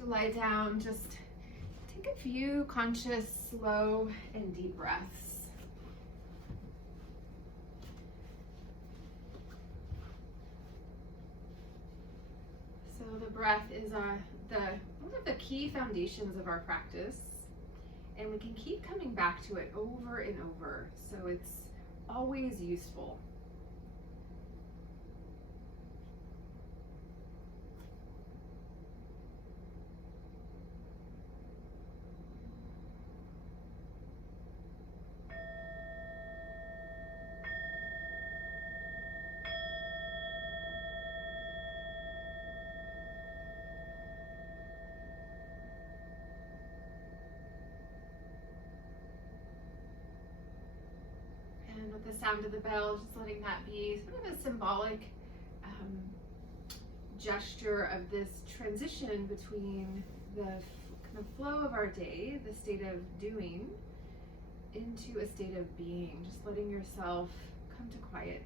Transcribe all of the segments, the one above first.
you lie down, just take a few conscious, slow, and deep breaths. So the breath is one of the key foundations of our practice, and we can keep coming back to it over and over, so it's always useful. And with the sound of the bell, just letting that be sort of a symbolic gesture of this transition between the kind of flow of our day, the state of doing, into a state of being, just letting yourself come to quiet.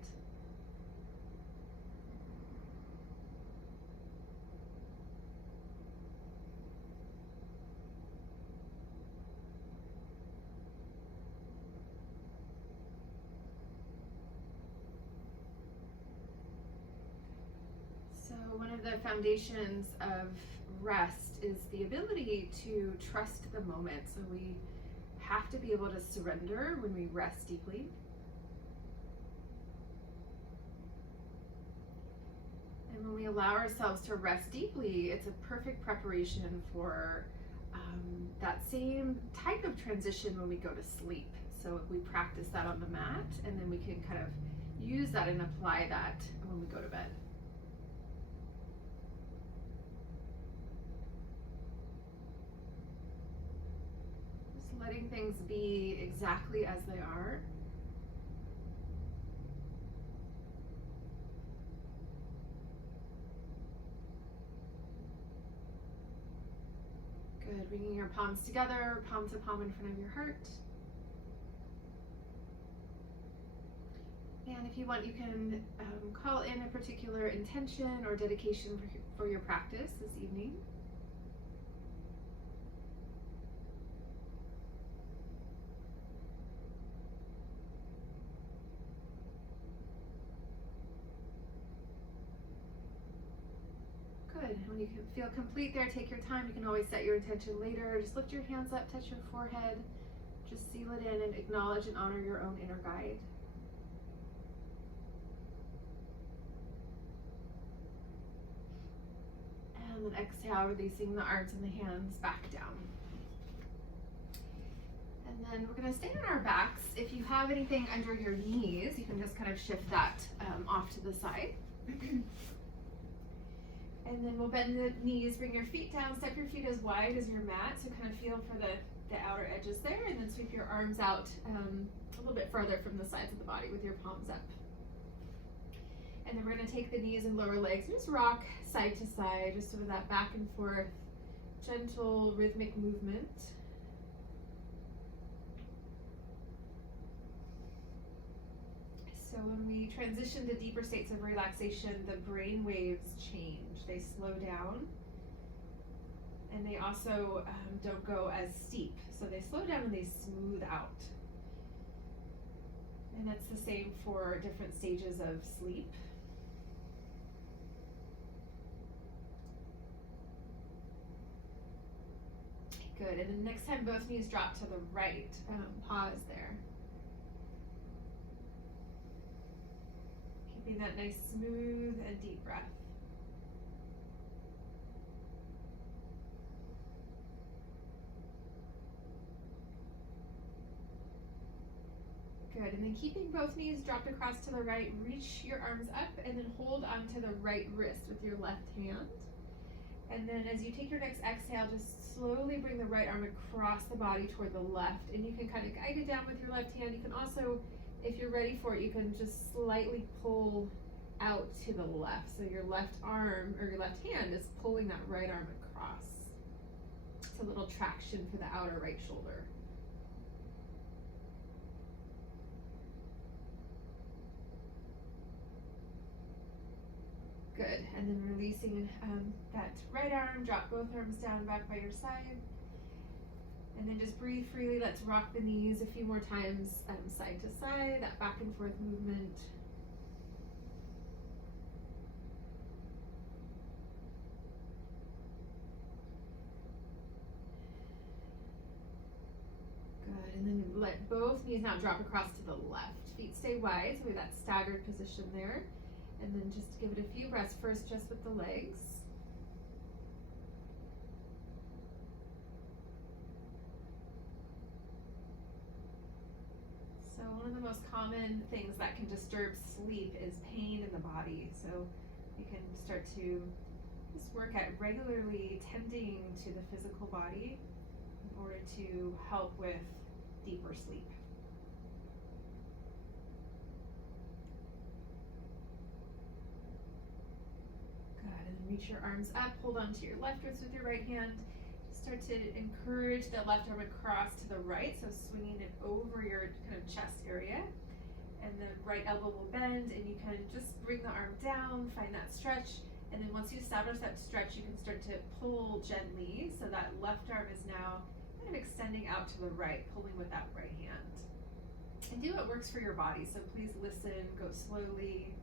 So one of the foundations of rest is the ability to trust the moment. So we have to be able to surrender when we rest deeply. And when we allow ourselves to rest deeply, it's a perfect preparation for that same type of transition when we go to sleep. So if we practice that on the mat, and then we can kind of use that and apply that when we go to bed. Letting things be exactly as they are. Good, bringing your palms together, palm to palm in front of your heart. And if you want, you can call in a particular intention or dedication for your practice this evening. Good. When you feel complete there, take your time. You can always set your intention later. Just lift your hands up, touch your forehead. Just seal it in and acknowledge and honor your own inner guide. And then exhale, releasing the arms and the hands back down. And then we're going to stay on our backs. If you have anything under your knees, you can just kind of shift that off to the side. And then we'll bend the knees, bring your feet down, step your feet as wide as your mat, so kind of feel for the outer edges there, and then sweep your arms out a little bit further from the sides of the body with your palms up. And then we're going to take the knees and lower legs and just rock side to side, just sort of that back and forth, gentle rhythmic movement. So when we transition to deeper states of relaxation, the brain waves change. They slow down, and they also don't go as steep. So they slow down and they smooth out. And that's the same for different stages of sleep. Good, and then next time both knees drop to the right, pause there. Keeping that nice smooth and deep breath. Good, and then keeping both knees dropped across to the right, reach your arms up and then hold onto the right wrist with your left hand. And then as you take your next exhale, just slowly bring the right arm across the body toward the left. And you can kind of guide it down with your left hand. You can also, if you're ready for it, you can just slightly pull out to the left. So your left arm or your left hand is pulling that right arm across. It's a little traction for the outer right shoulder. Good, and then releasing that right arm, drop both arms down back by your side. And then just breathe freely. Let's rock the knees a few more times, side to side, that back and forth movement. Good, and then let both knees now drop across to the left. Feet stay wide, so we have that staggered position there. And then just give it a few breaths first, just with the legs. So one of the most common things that can disturb sleep is pain in the body. So we can start to just work at regularly tending to the physical body in order to help with deeper sleep. Good, and then reach your arms up, hold on to your left wrist with your right hand. Start to encourage the left arm across to the right, so swinging it over your kind of chest area. And the right elbow will bend, and you can just bring the arm down, find that stretch. And then once you establish that stretch, you can start to pull gently, so that left arm is now kind of extending out to the right, pulling with that right hand. And do what works for your body, so please listen, go slowly.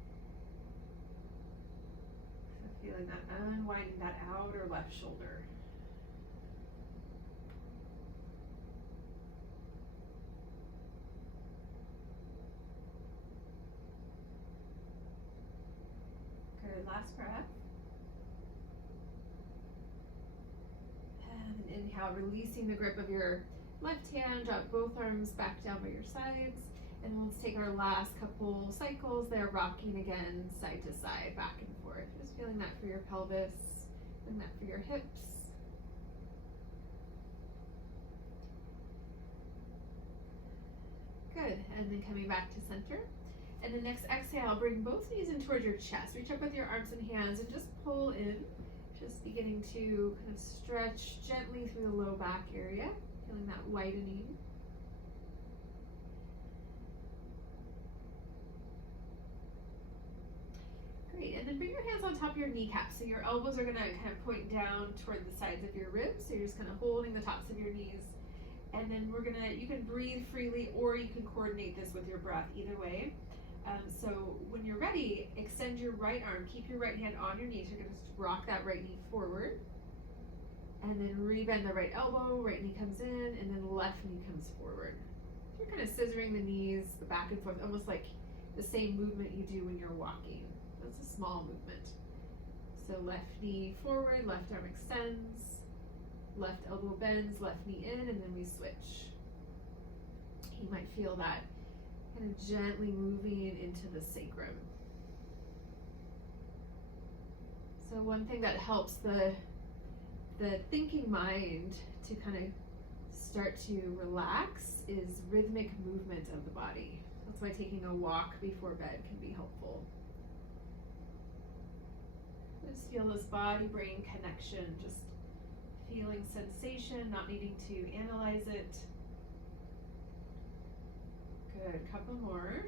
So feeling that unwinding that outer left shoulder. Good, last breath. And then inhale, releasing the grip of your left hand, drop both arms back down by your sides. And let's take our last couple cycles there, rocking again, side to side, back and forth. Just feeling that for your pelvis, and that for your hips. Good, and then coming back to center. And then next exhale, bring both knees in towards your chest. Reach up with your arms and hands and just pull in. Just beginning to kind of stretch gently through the low back area, feeling that widening. Great, and then bring your hands on top of your kneecaps. So your elbows are gonna kind of point down toward the sides of your ribs. So you're just kind of holding the tops of your knees. And then you can breathe freely, or you can coordinate this with your breath, either way. So when you're ready, extend your right arm, keep your right hand on your knee. So you're gonna just rock that right knee forward. And then rebend the right elbow, right knee comes in, and then left knee comes forward. So you're kind of scissoring the knees back and forth, almost like the same movement you do when you're walking. That's a small movement. So left knee forward, left arm extends, left elbow bends, left knee in, and then we switch. You might feel that kind of gently moving into the sacrum. So one thing that helps the thinking mind to kind of start to relax is rhythmic movement of the body. That's why taking a walk before bed can be helpful. Just feel this body-brain connection, just feeling sensation, not needing to analyze it. Good, couple more.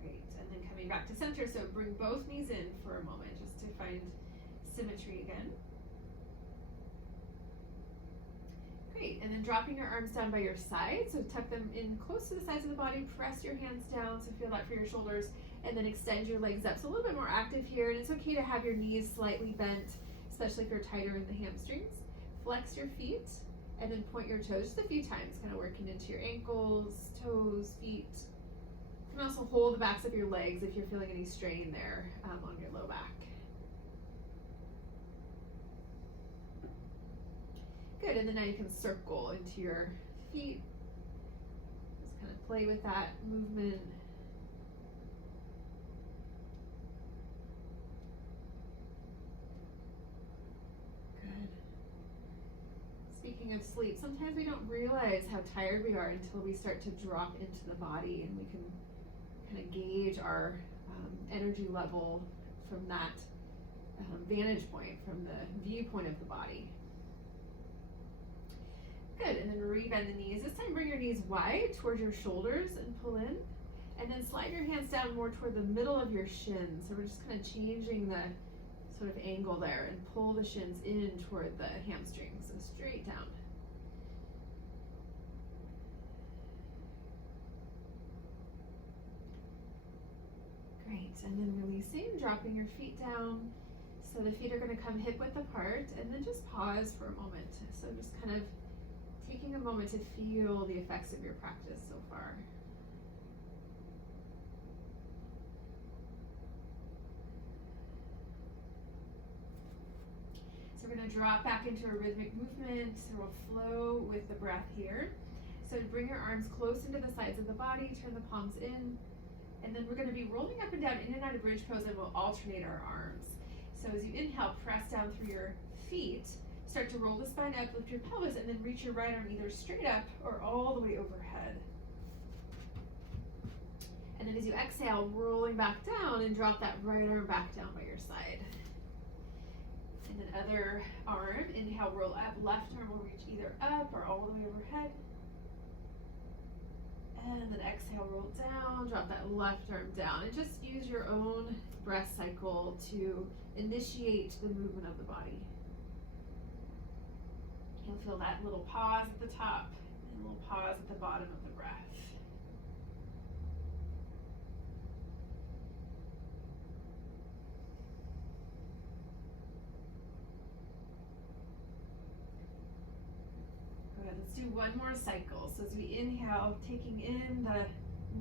Great, and then coming back to center, so bring both knees in for a moment just to find symmetry again. Great, and then dropping your arms down by your side, so tuck them in close to the sides of the body, press your hands down, so feel that for your shoulders, and then extend your legs up. So a little bit more active here, and it's okay to have your knees slightly bent, especially if you're tighter in the hamstrings. Flex your feet, and then point your toes just a few times, kind of working into your ankles, toes, feet. You can also hold the backs of your legs if you're feeling any strain there on your low back. Good, and then now you can circle into your feet. Just kind of play with that movement. Good. Speaking of sleep, sometimes we don't realize how tired we are until we start to drop into the body, and we can kind of gauge our energy level from that vantage point, from the viewpoint of the body. Good, and then rebend the knees. This time bring your knees wide towards your shoulders and pull in. And then slide your hands down more toward the middle of your shins. So we're just kind of changing the sort of angle there and pull the shins in toward the hamstrings, so straight down. Great, and then releasing, dropping your feet down. So the feet are going to come hip width apart, and then just pause for a moment. So just kind of taking a moment to feel the effects of your practice so far. So we're going to drop back into a rhythmic movement. So we'll flow with the breath here. So bring your arms close into the sides of the body, turn the palms in, and then we're going to be rolling up and down in and out of bridge pose, and we'll alternate our arms. So as you inhale, press down through your feet, start to roll the spine up, lift your pelvis, and then reach your right arm either straight up or all the way overhead. And then as you exhale, rolling back down and drop that right arm back down by your side. And then other arm, inhale, roll up, left arm will reach either up or all the way overhead. And then exhale, roll down, drop that left arm down, and just use your own breath cycle to initiate the movement of the body. You'll feel that little pause at the top and a little pause at the bottom of the breath. Good, let's do one more cycle. So as we inhale, taking in the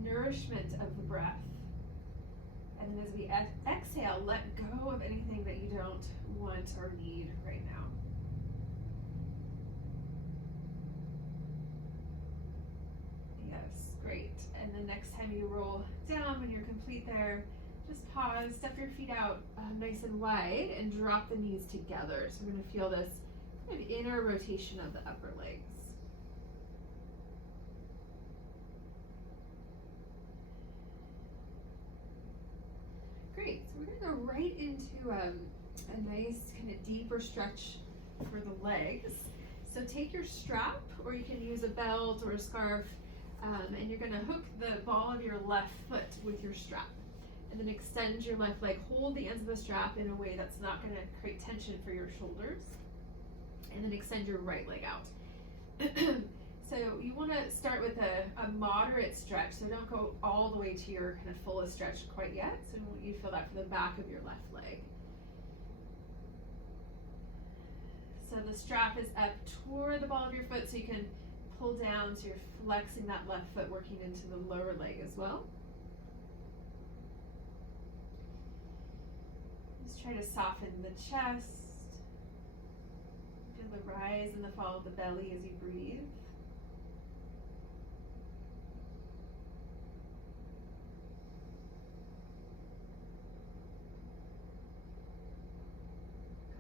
nourishment of the breath. And then as we exhale, let go of anything that you don't want or need right now. Yes, great. And then next time you roll down, when you're complete there, just pause, step your feet out nice and wide, and drop the knees together. So we're going to feel this kind of inner rotation of the upper legs. Great, so we're going to go right into a nice kind of deeper stretch for the legs. So take your strap, or you can use a belt or a scarf, and you're going to hook the ball of your left foot with your strap. And then extend your left leg, hold the ends of the strap in a way that's not going to create tension for your shoulders. And then extend your right leg out. So you want to start with a moderate stretch, so don't go all the way to your kind of fullest stretch quite yet. So I want you to feel that for the back of your left leg. So the strap is up toward the ball of your foot, so you can pull down, so you're flexing that left foot, working into the lower leg as well. Just try to soften the chest. Feel the rise and the fall of the belly as you breathe.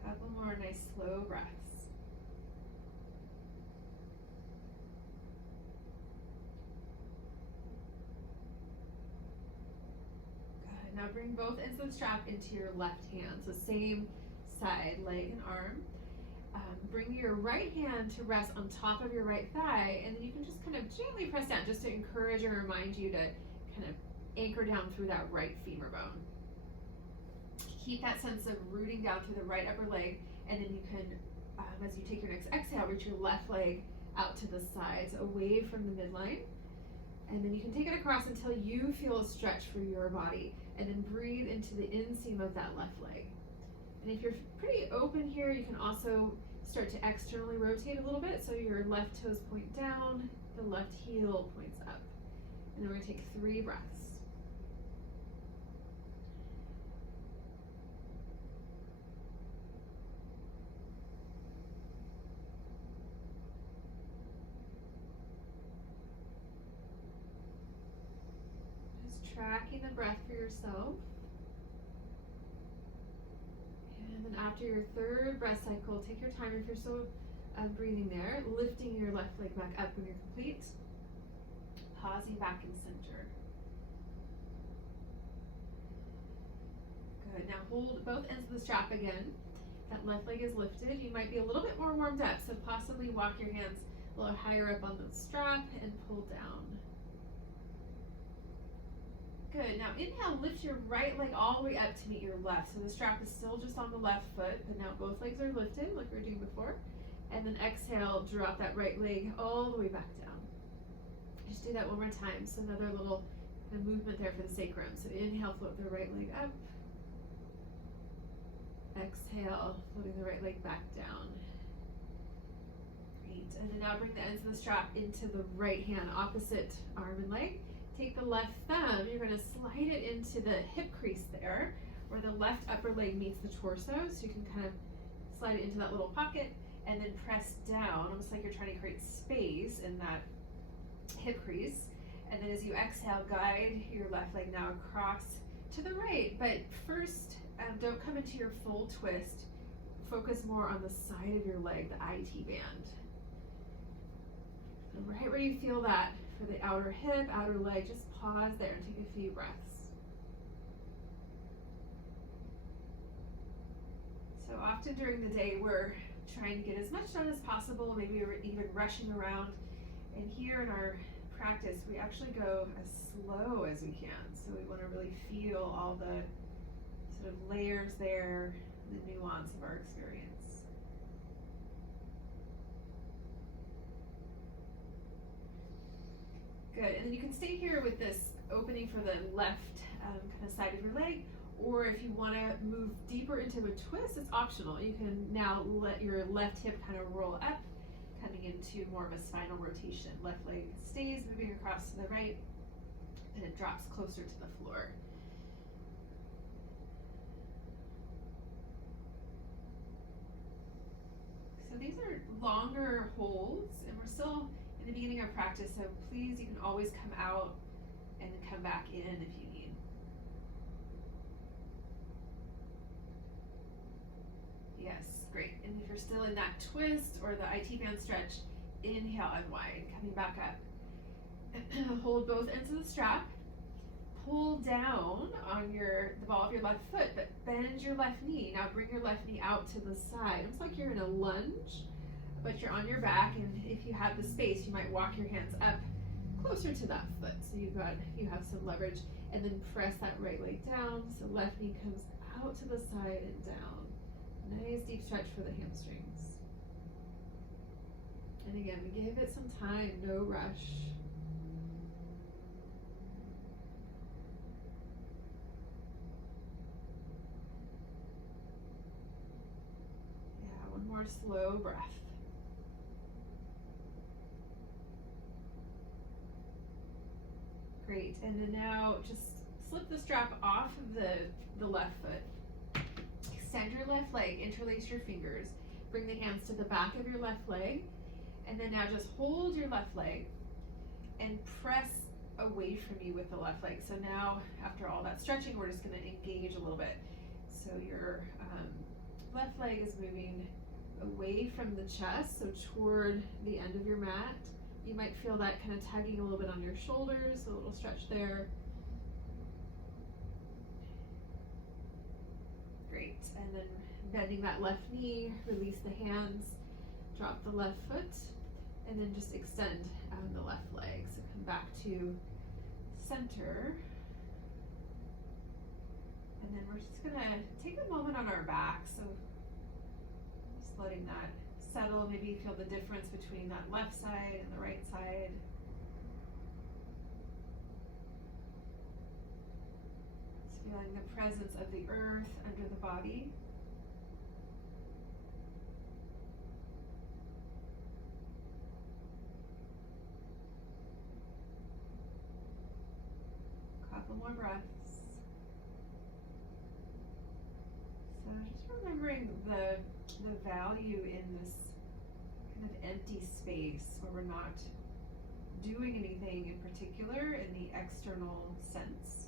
Couple more nice slow breaths. Good. Now bring both ends of the strap into your left hand. So same side, leg and arm. Bring your right hand to rest on top of your right thigh, and then you can just kind of gently press down just to encourage and remind you to kind of anchor down through that right femur bone. Keep that sense of rooting down through the right upper leg, and then you can, as you take your next exhale, reach your left leg out to the sides, away from the midline. And then you can take it across until you feel a stretch for your body, and then breathe into the inseam of that left leg. And if you're pretty open here, you can also start to externally rotate a little bit, so your left toes point down, the left heel points up. And then we're going to take 3 breaths. Tracking the breath for yourself. And then after your 3rd breath cycle, take your time if you're still breathing there, lifting your left leg back up when you're complete, pausing back in center. Good, now hold both ends of the strap again. That left leg is lifted. You might be a little bit more warmed up, so possibly walk your hands a little higher up on the strap and pull down. Good. Now inhale, lift your right leg all the way up to meet your left. So the strap is still just on the left foot, but now both legs are lifted like we were doing before. And then exhale, drop that right leg all the way back down. Just do that one more time. So another little kind of movement there for the sacrum. So inhale, float the right leg up. Exhale, floating the right leg back down. Great. And then now bring the ends of the strap into the right hand, opposite arm and leg. Take the left thumb, you're going to slide it into the hip crease there, where the left upper leg meets the torso. So you can kind of slide it into that little pocket and then press down, almost like you're trying to create space in that hip crease. And then as you exhale, guide your left leg now across to the right. But first, don't come into your full twist. Focus more on the side of your leg, the IT band. So right where you feel that for the outer hip, outer leg, just pause there and take a few breaths. So often during the day, we're trying to get as much done as possible. Maybe we're even rushing around. And here in our practice, we actually go as slow as we can. So we want to really feel all the sort of layers there, the nuance of our experience. Good, and then you can stay here with this opening for the left kind of side of your leg, or if you want to move deeper into a twist, it's optional. You can now let your left hip kind of roll up, coming into more of a spinal rotation. Left leg stays moving across to the right, and it drops closer to the floor. So these are longer holds, and we're still in the beginning of practice, so please, you can always come out and come back in if you need. Yes, great. And if you're still in that twist or the IT band stretch, inhale, unwind, coming back up. Hold both ends of the strap. Pull down on the ball of your left foot, but bend your left knee. Now bring your left knee out to the side. It's like you're in a lunge, but you're on your back, and if you have the space, you might walk your hands up closer to that foot, so you have some leverage, and then press that right leg down, so left knee comes out to the side and down. Nice deep stretch for the hamstrings. And again, we give it some time, no rush. Yeah, one more slow breath. Great, and then now just slip the strap off of the left foot. Extend your left leg, interlace your fingers. Bring the hands to the back of your left leg. And then now just hold your left leg and press away from you with the left leg. So now, after all that stretching, we're just going to engage a little bit. So your left leg is moving away from the chest, so toward the end of your mat. You might feel that kind of tugging a little bit on your shoulders, a little stretch there. Great, and then bending that left knee, release the hands, drop the left foot, and then just extend the left leg. So come back to center. And then we're just gonna take a moment on our back. So just letting that settle, maybe feel the difference between that left side and the right side. Just feeling the presence of the earth under the body. Couple more breaths. So just remembering the value in this kind of empty space where we're not doing anything in particular in the external sense.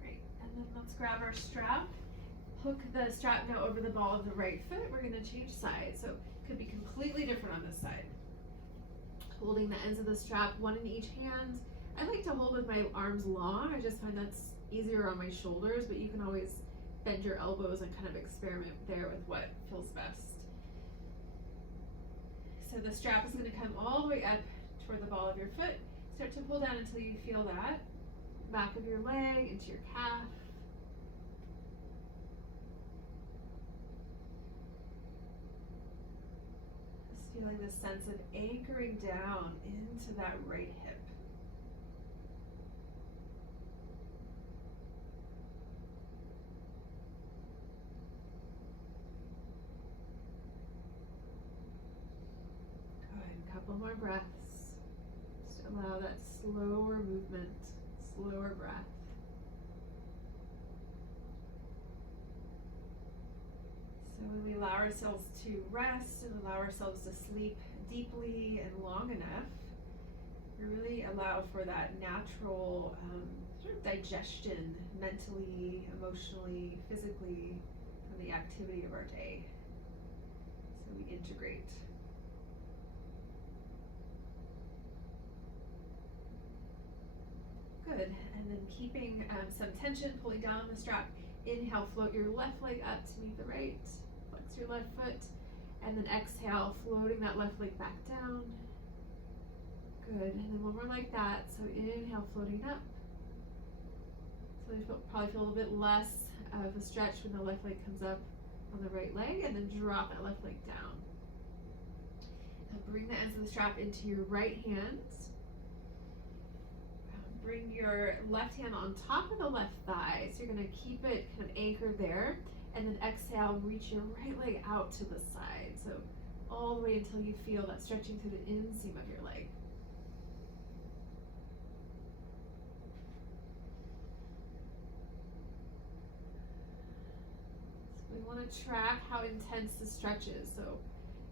Great, and then let's grab our strap. Hook the strap now over the ball of the right foot. We're going to change sides, so it could be completely different on this side. Holding the ends of the strap, one in each hand. I like to hold with my arms long. I just find that's easier on my shoulders, but you can always bend your elbows and kind of experiment there with what feels best. so the strap is going to come all the way up toward the ball of your foot. Start to pull down until you feel that back of your leg into your calf. Just feeling this sense of anchoring down into that right hip. Good, couple more breaths. Just allow that slower movement, slower breath. So when we allow ourselves to rest and allow ourselves to sleep deeply and long enough, we really allow for that natural sort of digestion mentally, emotionally, physically from the activity of our day. So we integrate. Good, and then keeping some tension, pulling down on the strap. Inhale, float your left leg up to meet the right, flex your left foot, and then exhale, floating that left leg back down. Good, and then one more like that. So inhale, floating up. So you probably feel a little bit less of a stretch when the left leg comes up on the right leg, and then drop that left leg down. Now bring the ends of the strap into your right hand. Bring your left hand on top of the left thigh, so you're going to keep it kind of anchored there, and then exhale, reach your right leg out to the side, so all the way until you feel that stretching through the inseam of your leg. So we want to track how intense the stretch is, so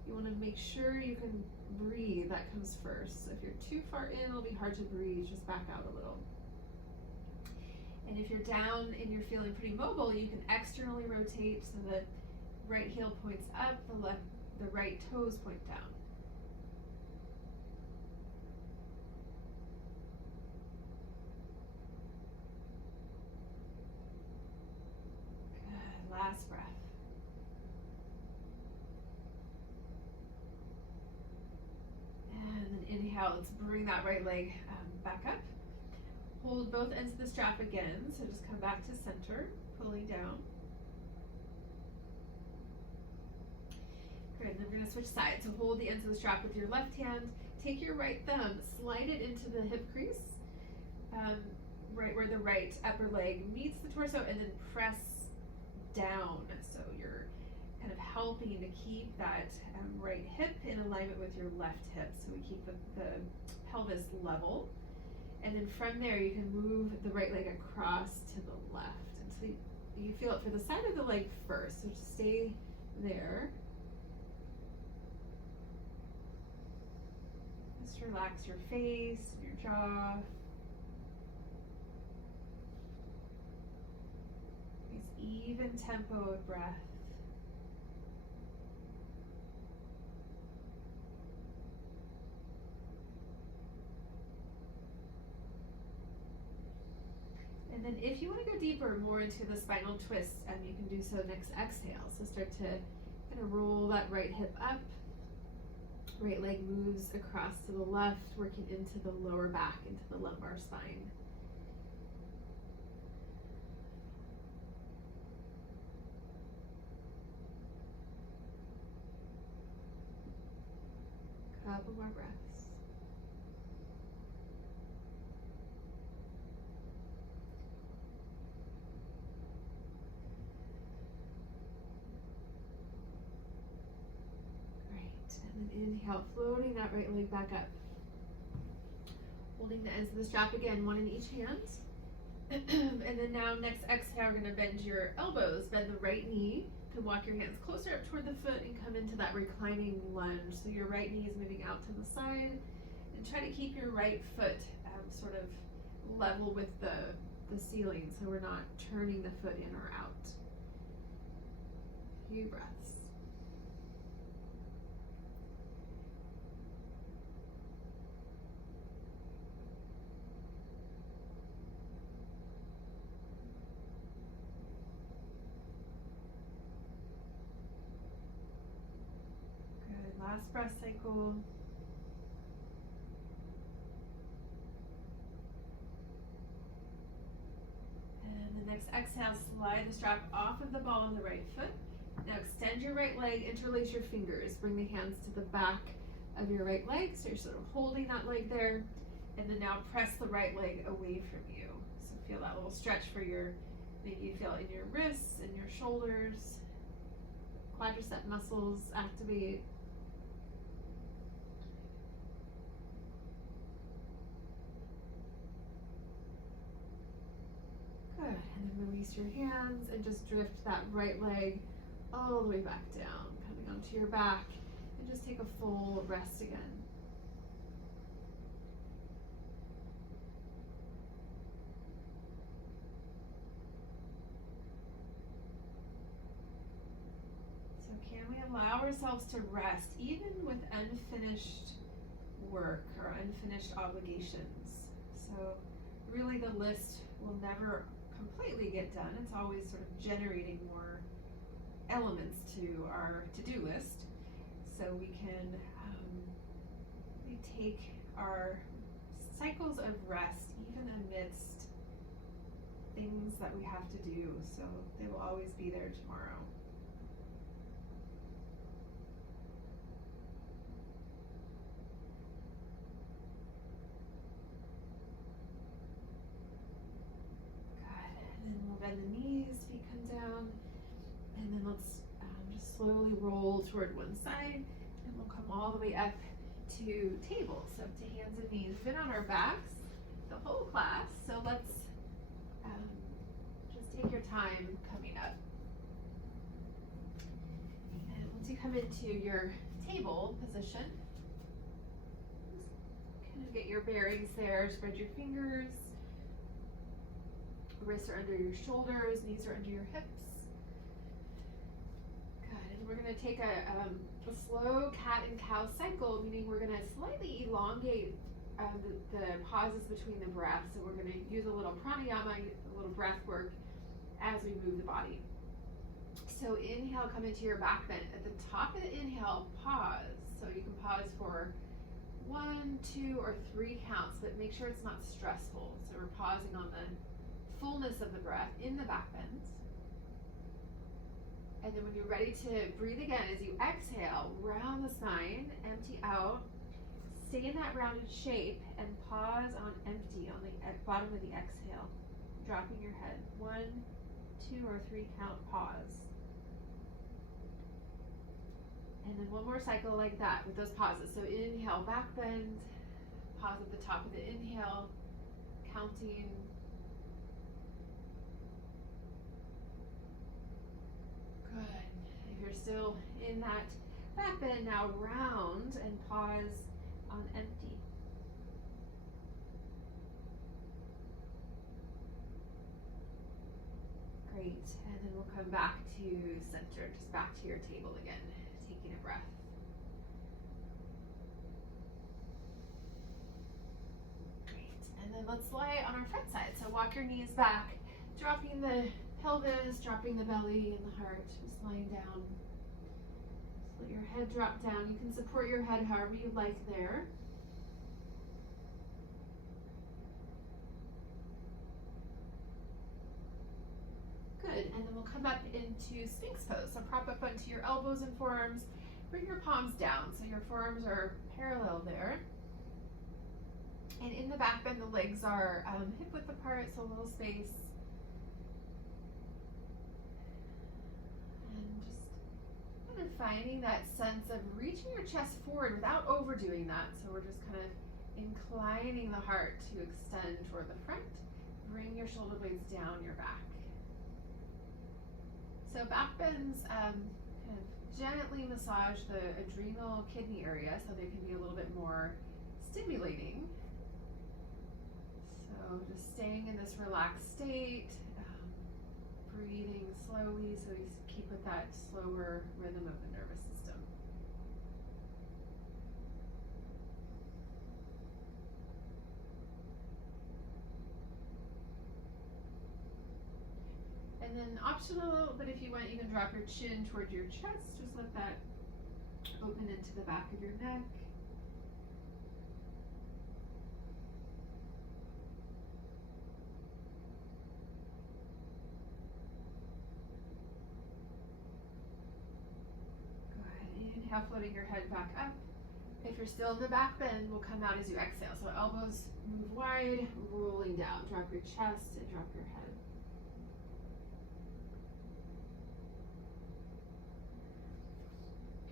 you want to make sure you can breathe. That comes first. So if you're too far in, it'll be hard to breathe. Just back out a little. And if you're down and you're feeling pretty mobile, you can externally rotate so the right heel points up, the right toes point down. Good. Last breath. And then inhale, let's bring that right leg back up. Hold both ends of the strap again, so just come back to center, pulling down. Great, and then we're going to switch sides. So hold the ends of the strap with your left hand. Take your right thumb, slide it into the hip crease, right where the right upper leg meets the torso, and then press down. So you're kind of helping to keep that right hip in alignment with your left hip. So we keep the pelvis level. And then from there, you can move the right leg across to the left. And so you feel it for the side of the leg first. So just stay there. Just relax your face, your jaw. Nice even tempo of breath. And then if you want to go deeper, more into the spinal twist, you can do so next exhale. So start to kind of roll that right hip up. Right leg moves across to the left, working into the lower back, into the lumbar spine. Couple more breaths. And then inhale, floating that right leg back up. Holding the ends of the strap again, one in each hand. And then now next exhale, we're going to bend your elbows, bend the right knee. You can walk your hands closer up toward the foot and come into that reclining lunge. So your right knee is moving out to the side. And try to keep your right foot sort of level with the ceiling, so we're not turning the foot in or out. A few breaths. Last Last breath cycle. And the next exhale, slide the strap off of the ball of the right foot. Now extend your right leg, interlace your fingers. Bring the hands to the back of your right leg, so you're sort of holding that leg there. And then now press the right leg away from you. So feel that little stretch for your, maybe you feel it in your wrists and your shoulders. Quadricep muscles activate. Good, and then release your hands and just drift that right leg all the way back down, coming onto your back, and just take a full rest again. So can we allow ourselves to rest even with unfinished work or unfinished obligations? So really the list will never completely get done. It's always sort of generating more elements to our to-do list, so we can we take our cycles of rest even amidst things that we have to do, so they will always be there tomorrow. Good, and then we'll bend the knees, feet come down. And then let's just slowly roll toward one side, and we'll come all the way up to table. So to hands and knees. We've been on our backs the whole class, so let's just take your time coming up. And once you come into your table position, kind of get your bearings there. Spread your fingers. Wrists are under your shoulders, knees are under your hips. We're going to take a slow cat and cow cycle, meaning we're going to slightly elongate the pauses between the breaths. So we're going to use a little pranayama, a little breath work as we move the body. So inhale, come into your back bend. At the top of the inhale, pause. So you can pause for 1, 2, or 3 counts, but make sure it's not stressful. So we're pausing on the fullness of the breath in the back bends. And then when you're ready to breathe again, as you exhale, round the spine, empty out, stay in that rounded shape, and pause on empty on the bottom of the exhale, dropping your head. 1, 2, or 3 count, pause. And then one more cycle like that with those pauses. So inhale, back bend, pause at the top of the inhale, counting. Good. If you're still in that back bend, now round and pause on empty. Great. And then we'll come back to center, just back to your table again, taking a breath. Great. And then let's lie on our front side. So walk your knees back, dropping the pelvis, dropping the belly and the heart, just lying down. Just let your head drop down. You can support your head however you like there. Good, and then we'll come up into Sphinx pose. So prop up onto your elbows and forearms. Bring your palms down so your forearms are parallel there. And in the back bend, the legs are hip width apart, so a little space. Finding that sense of reaching your chest forward without overdoing that. So we're just kind of inclining the heart to extend toward the front. Bring your shoulder blades down your back. So back bends kind of gently massage the adrenal kidney area so they can be a little bit more stimulating. So just staying in this relaxed state, breathing slowly so we keep with that slower rhythm of the nervous system. And then optional, but if you want, you can drop your chin toward your chest. Just let that open into the back of your neck. Good. Inhale, floating your head back up. If you're still in the back bend, we'll come out as you exhale. So elbows move wide, rolling down. Drop your chest and drop your head.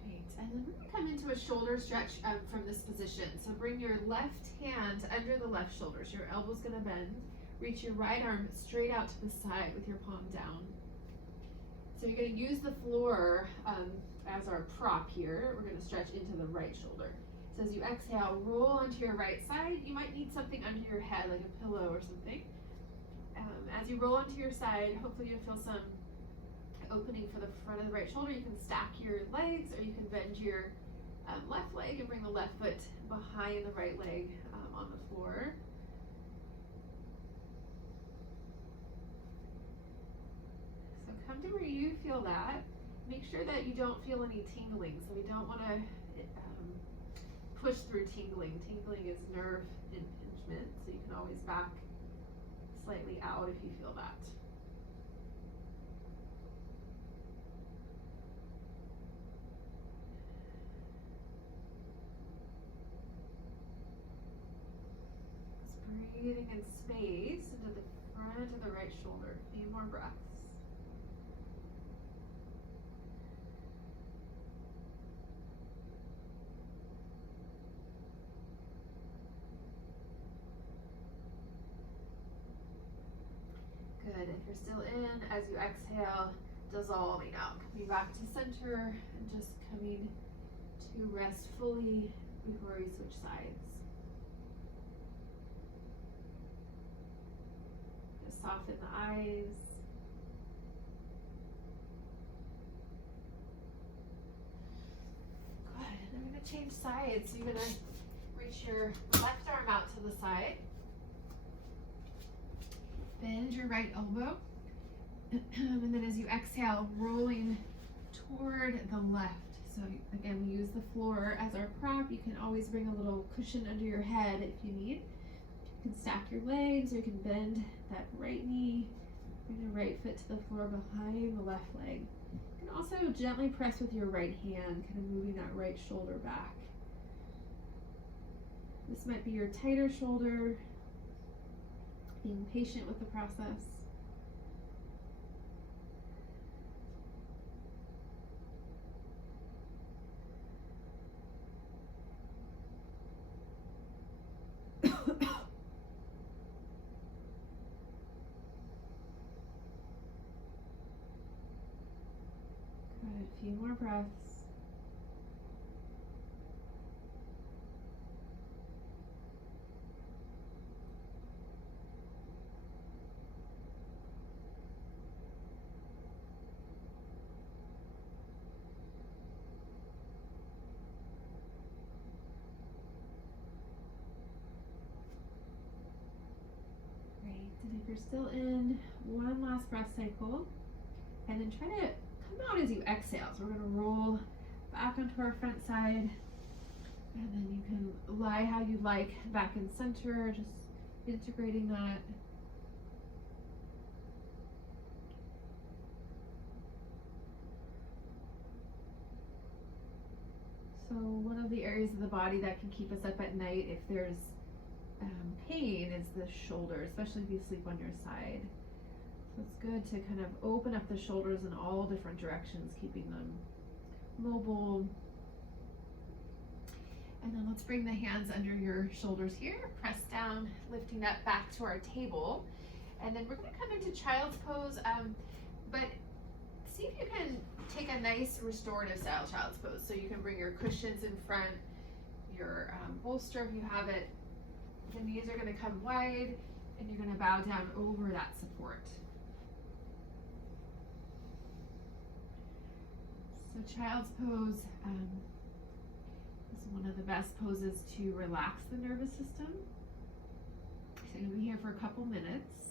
Great. And then we're going to come into a shoulder stretch from this position. So bring your left hand under the left shoulder. So your elbow's going to bend. Reach your right arm straight out to the side with your palm down. So you're going to use the floor as our prop here. We're going to stretch into the right shoulder. So as you exhale, roll onto your right side. You might need something under your head, like a pillow or something. As you roll onto your side, hopefully you'll feel some opening for the front of the right shoulder. You can stack your legs, or you can bend your left leg and bring the left foot behind the right leg on the floor. So come to where you feel that. Make sure that you don't feel any tingling. So we don't want to push through tingling. Tingling is nerve impingement, so you can always back slightly out if you feel that. Just breathing in space into the front of the right shoulder. A few more breaths. Good. If you're still in, as you exhale, dissolving out. Coming back to center and just coming to rest fully before we switch sides. Just soften the eyes. Good. And I'm going to change sides. So you're going to reach your left arm out to the side. Bend your right elbow, and then as you exhale, rolling toward the left. So again, we use the floor as our prop. You can always bring a little cushion under your head if you need. You can stack your legs, or you can bend that right knee, bring the right foot to the floor behind the left leg. You can also gently press with your right hand, kind of moving that right shoulder back. This might be your tighter shoulder. Being patient with the process. Good. A few more breaths. And if you're still in, one last breath cycle, and then try to come out as you exhale. So we're going to roll back onto our front side, and then you can lie how you like back in center, just integrating that. So one of the areas of the body that can keep us up at night if there's pain is the shoulder, especially if you sleep on your side. So it's good to kind of open up the shoulders in all different directions, keeping them mobile. And then let's bring the hands under your shoulders here, press down, lifting up back to our table. And then we're going to come into child's pose, but see if you can take a nice restorative style child's pose. So you can bring your cushions in front, your bolster if you have it. The knees are going to come wide, and you're going to bow down over that support. So child's pose is one of the best poses to relax the nervous system. So you'll be here for a couple minutes.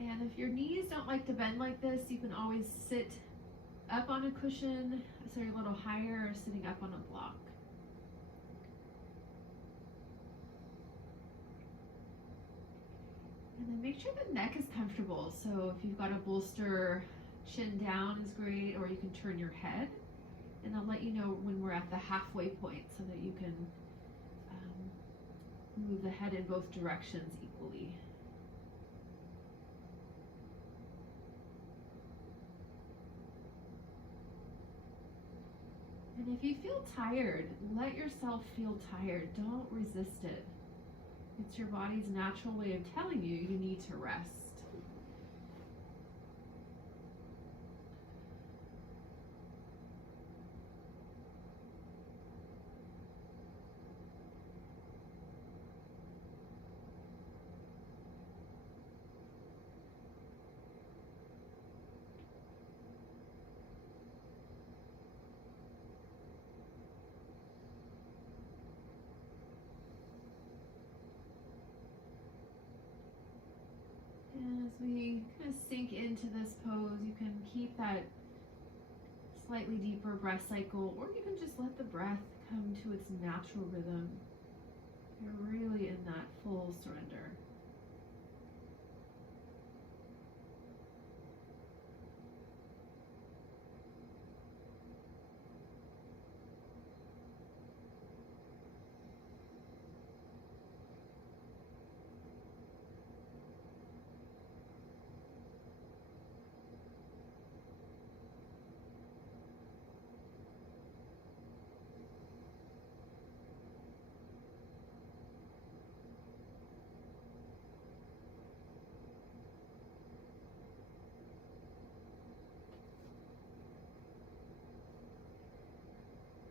And if your knees don't like to bend like this, you can always sit up on a cushion, so you're a little higher, or sitting up on a block. And then make sure the neck is comfortable. So if you've got a bolster, chin down is great, or you can turn your head. And I'll let you know when we're at the halfway point so that you can move the head in both directions equally. And if you feel tired, let yourself feel tired. Don't resist it. It's your body's natural way of telling you you need to rest. And as we kind of sink into this pose, you can keep that slightly deeper breath cycle, or you can just let the breath come to its natural rhythm. You're really in that full surrender.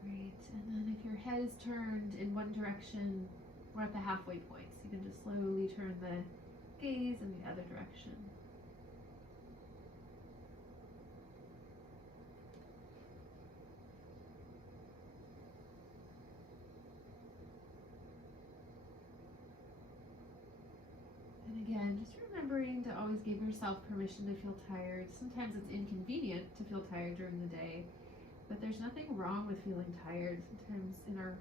Great, and then if your head is turned in one direction, we're at the halfway point, so you can just slowly turn the gaze in the other direction. And again, just remembering to always give yourself permission to feel tired. Sometimes it's inconvenient to feel tired during the day, but there's nothing wrong with feeling tired. Sometimes in our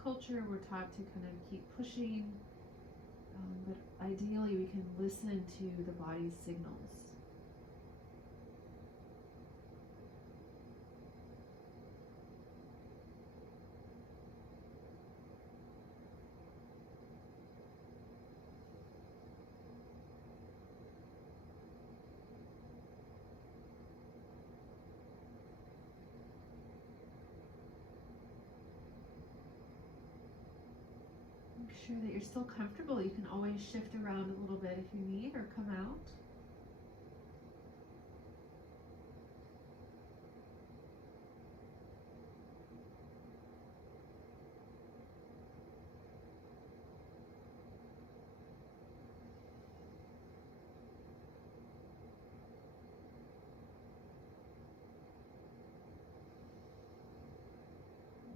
culture, we're taught to kind of keep pushing, but ideally we can listen to the body's signals. Make sure that you're still comfortable. You can always shift around a little bit if you need, or come out.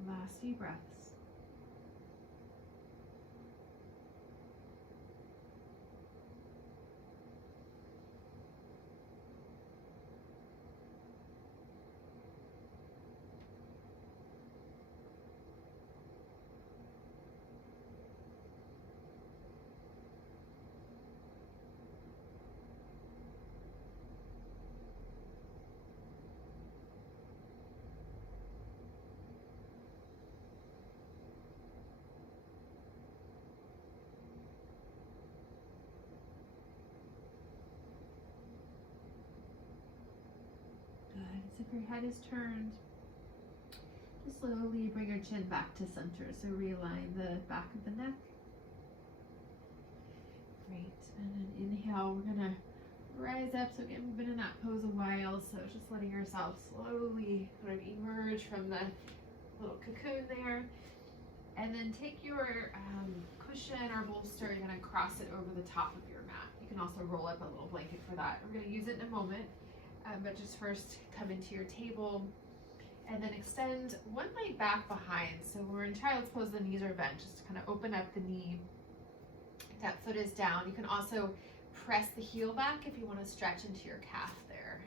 Last few breaths. Good. So if your head is turned, just slowly bring your chin back to center. So realign the back of the neck. Great. And then inhale, we're gonna rise up. So again, we've been in that pose a while, so just letting yourself slowly kind of emerge from the little cocoon there. And then take your cushion or bolster, you're gonna cross it over the top of your mat. You can also roll up a little blanket for that. We're gonna use it in a moment, but just first come into your table and then extend one leg back behind. So we're in child's pose, the knees are bent, just to kind of open up the knee. That foot is down. You can also press the heel back if you want to stretch into your calf there.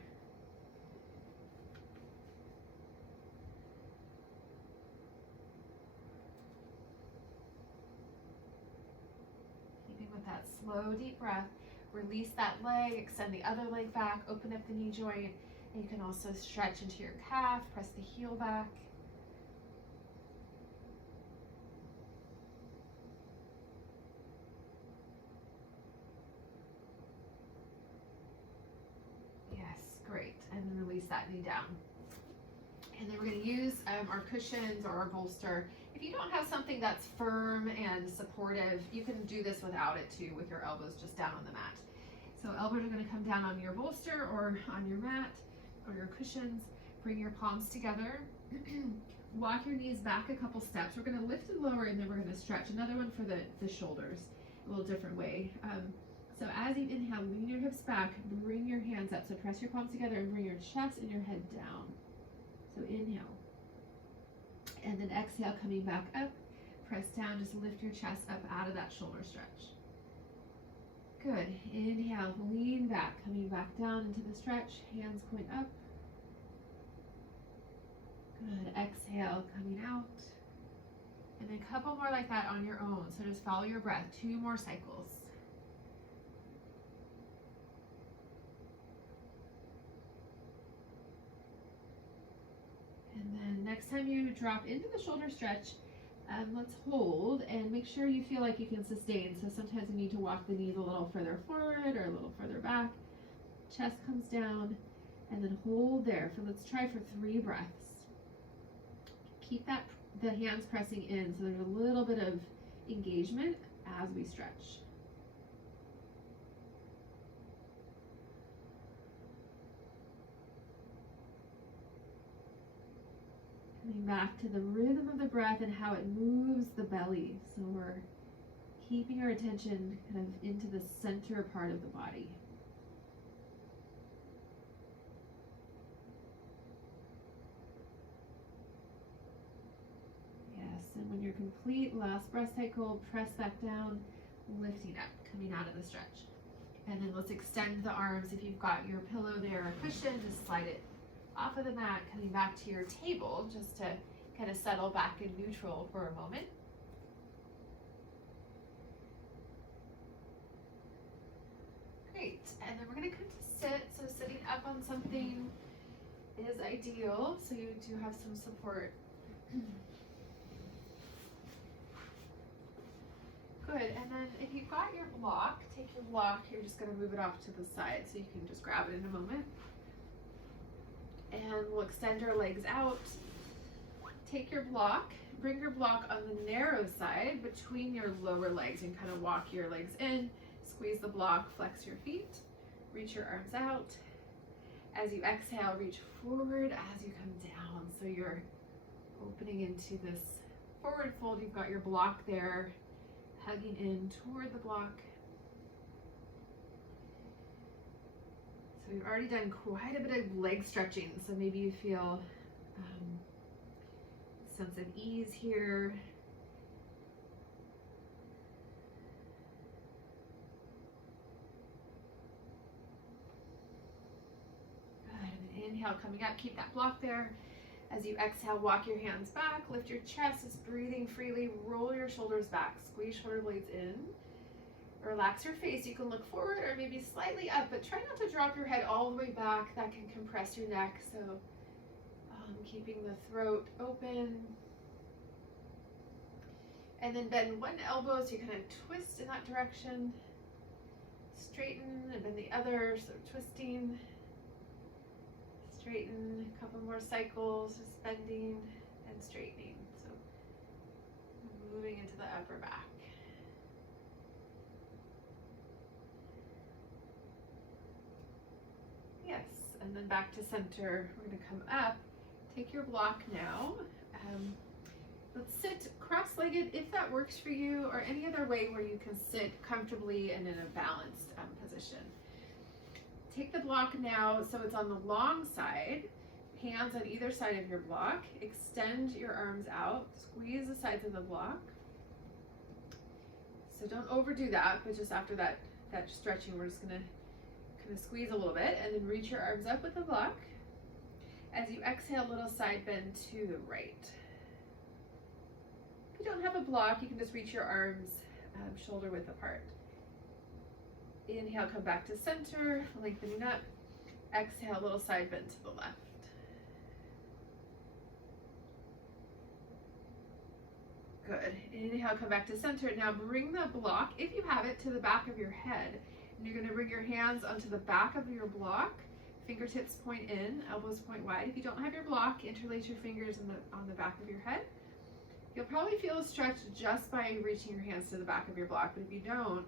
that slow, deep breath. Release that leg, extend the other leg back, open up the knee joint, and you can also stretch into your calf, press the heel back. Yes, great. And then release that knee down. And then we're going to use our cushions or our bolster. If you don't have something that's firm and supportive, you can do this without it too, with your elbows just down on the mat. So elbows are going to come down on your bolster or on your mat or your cushions. Bring your palms together. Walk your knees back a couple steps. We're going to lift and lower, and then we're going to stretch. Another one for the shoulders, a little different way. So as you inhale, lean your hips back, bring your hands up. So press your palms together and bring your chest and your head down. So inhale. And then exhale, coming back up. Press down, just lift your chest up out of that shoulder stretch. Good. Inhale, lean back, coming back down into the stretch. Hands point up. Good. Exhale, coming out. And then a couple more like that on your own. So just follow your breath. 2 more cycles. And then next time you drop into the shoulder stretch, let's hold and make sure you feel like you can sustain. So sometimes you need to walk the knees a little further forward or a little further back. Chest comes down and then hold there. So let's try for 3 breaths. Keep the hands pressing in so there's a little bit of engagement as we stretch. Coming back to the rhythm of the breath and how it moves the belly. So we're keeping our attention kind of into the center part of the body. Yes, and when you're complete, last breath cycle, press back down, lifting up, coming out of the stretch. And then let's extend the arms. If you've got your pillow there or cushion, just slide it off of the mat, coming back to your table just to kind of settle back in neutral for a moment. Great, and then we're going to come to sit. So sitting up on something is ideal, so you do have some support. Good, and then if you've got your block, take your block, you're just going to move it off to the side so you can just grab it in a moment. And we'll extend our legs out. Take your block, bring your block on the narrow side between your lower legs and kind of walk your legs in. Squeeze the block, flex your feet, reach your arms out. As you exhale, reach forward as you come down. So you're opening into this forward fold. You've got your block there, hugging in toward the block. So we've already done quite a bit of leg stretching, so maybe you feel a sense of ease here. Good, and then inhale, coming up, keep that block there. As you exhale, walk your hands back, lift your chest, just breathing freely, roll your shoulders back, squeeze shoulder blades in. Relax your face. You can look forward or maybe slightly up, but try not to drop your head all the way back. That can compress your neck. So keeping the throat open. And then bend one elbow so you kind of twist in that direction. Straighten and bend the other, so twisting. Straighten, a couple more cycles, just bending and straightening. So moving into the upper back. Yes, and then back to center. We're going to come up. Take your block now. Let's sit cross-legged if that works for you, or any other way where you can sit comfortably and in a balanced position. Take the block now so it's on the long side. Hands on either side of your block. Extend your arms out. Squeeze the sides of the block. So don't overdo that, but just after that stretching, we're just going to kind of squeeze a little bit and then reach your arms up with the block. As you exhale, little side bend to the right. If you don't have a block, you can just reach your arms shoulder width apart. Inhale, come back to center, lengthening up. Exhale, little side bend to the left. Good. Inhale, come back to center. Now bring the block, if you have it, to the back of your head. And you're going to bring your hands onto the back of your block. Fingertips point in, elbows point wide. If you don't have your block, interlace your fingers on the back of your head. You'll probably feel a stretch just by reaching your hands to the back of your block, but if you don't,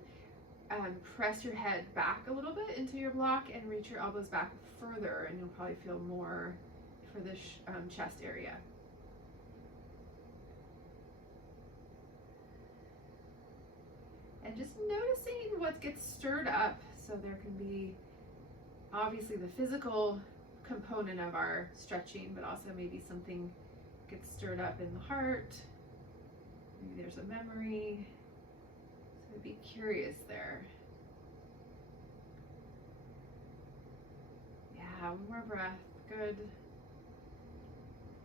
press your head back a little bit into your block and reach your elbows back further, and you'll probably feel more for the chest area. And just noticing what gets stirred up. So there can be obviously the physical component of our stretching, but also maybe something gets stirred up in the heart. Maybe there's a memory. So be curious there. Yeah, one more breath. Good.